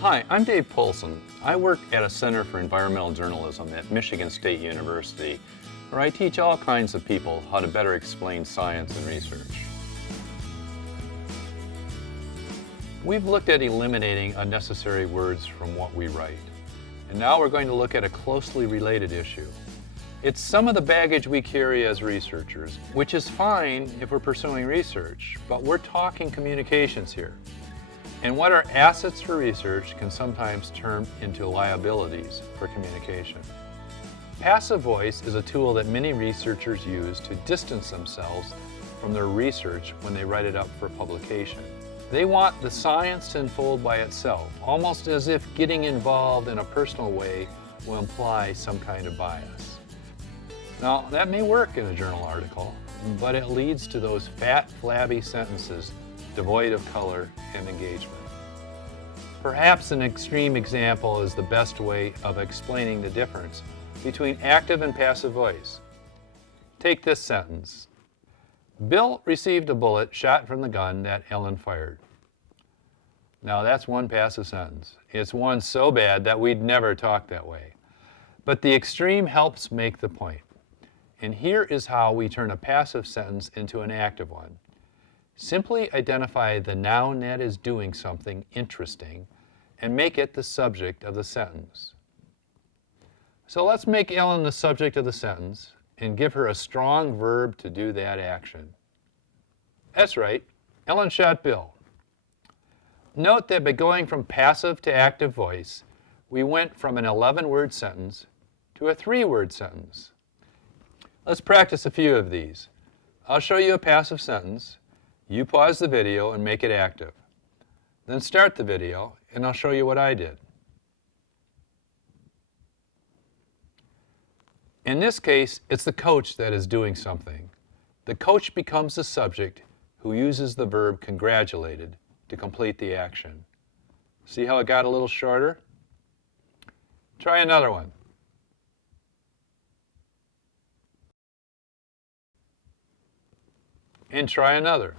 Hi, I'm Dave Polson. I work at a Center for Environmental Journalism at Michigan State University, where I teach all kinds of people how to better explain science and research. We've looked at eliminating unnecessary words from what we write, and now we're going to look at a closely related issue. It's some of the baggage we carry as researchers, which is fine if we're pursuing research, but we're talking communications here. And what are assets for research can sometimes turn into liabilities for communication. Passive voice is a tool that many researchers use to distance themselves from their research when they write it up for publication. They want the science to unfold by itself, almost as if getting involved in a personal way will imply some kind of bias. Now, that may work in a journal article, but it leads to those fat, flabby sentences devoid of color and engagement. Perhaps an extreme example is the best way of explaining the difference between active and passive voice. Take this sentence. Bill received a bullet shot from the gun that Ellen fired. Now that's one passive sentence. It's one so bad that we'd never talk that way. But the extreme helps make the point. And here is how we turn a passive sentence into an active one. Simply identify the noun that is doing something interesting and make it the subject of the sentence. So let's make Ellen the subject of the sentence and give her a strong verb to do that action. That's right, Ellen shot Bill. Note that by going from passive to active voice, we went from an 11-word sentence to a 3-word sentence. Let's practice a few of these. I'll show you a passive sentence. You pause the video and make it active. Then start the video, and I'll show you what I did. In this case, it's the coach that is doing something. The coach becomes the subject who uses the verb congratulated to complete the action. See how it got a little shorter? Try another one. And try another.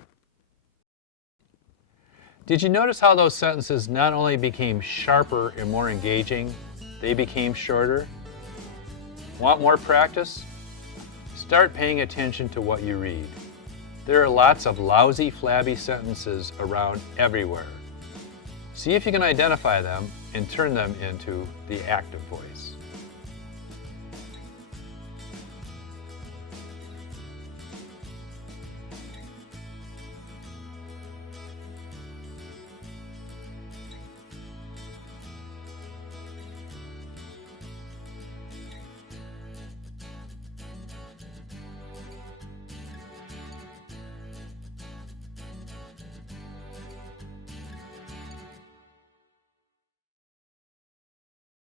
Did you notice how those sentences not only became sharper and more engaging, they became shorter? Want more practice? Start paying attention to what you read. There are lots of lousy, flabby sentences around everywhere. See if you can identify them and turn them into the active voice.